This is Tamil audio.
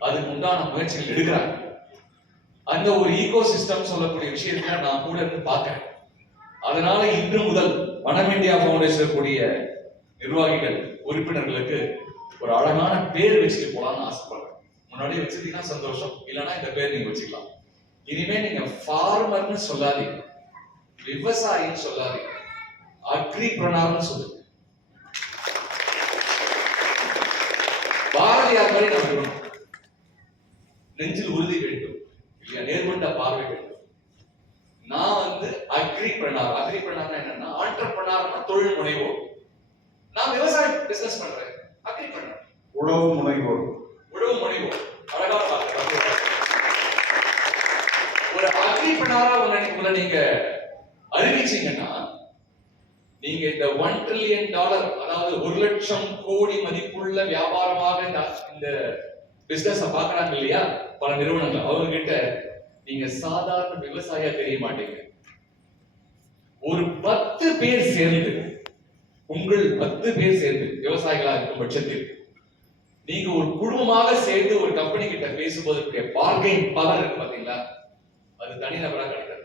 அதுக்கு உண்டான முயற்சிகள் எடுக்கிறாங்க. அந்த ஒரு ஈகோ சிஸ்டம் சொல்லக்கூடிய விஷயத்துல நான் கூட இருந்து பார்க்கிறேன். அதனால இன்று முதல் வனம் இந்தியா ஃபவுண்டேஷன் கூடிய நிர்வாகிகள் உறுப்பினர்களுக்கு ஒரு அழகான பேர் வச்சுட்டு போலாம்னு ஆசைப்படுறேன். முன்னாடி வச்சிருந்தீங்கன்னா சந்தோஷம். இல்லைன்னா இந்த பேர் நீங்க வச்சுக்கலாம். இனிமே நீங்க ஃபார்மர்னு சொல்லாதீங்க. விவசாயின்னு சொல்லாதீங்க. அக்ரிபிரனார்னு சொல்லுங்க. பாரதியார் மாதிரி நம்ம நெஞ்சில் உறுதி வேண்டும். இல்லையா? நேர்கொண்ட பார்வை வேண்டும். நான் வந்து அக்ரிபிரனார் அக்ரிபிரனார் என்னன்னா ஆண்டர்பிரனார்னா தொழில் முனைவோர். நான் விவசாய பிசினஸ் பண்றேன். அக்ரிபிரனார் உழவு முனைவோர். உழவு முனைவோர். அழகா பாருங்க ஒரு அக்ரிபிரனாரா உங்களை நீங்க அறிவிச்சீங்கன்னா நீங்க இந்த ஒன் ட்ரில்லியன் டாலர் அதாவது ஒரு லட்சம் கோடி மதிப்புள்ள வியாபாரமாக இந்த பிசினஸ் பாக்குறாங்க இல்லையா? பல நிறுவனங்கள். அவங்க கிட்ட நீங்க சாதாரண விவசாயியா தெரிய மாட்டீங்க. ஒரு பத்து பேர் சேர்ந்து உங்கள் பத்து பேர் சேர்ந்து விவசாயிகளா இருக்கும் பட்சத்தில் நீங்க ஒரு குழுமமாக சேர்ந்து ஒரு கம்பெனி கிட்ட பேசும்போது பார்கெயின் பவர் இருக்கு பாத்தீங்களா? அது தனிநபரா கிடைக்காது.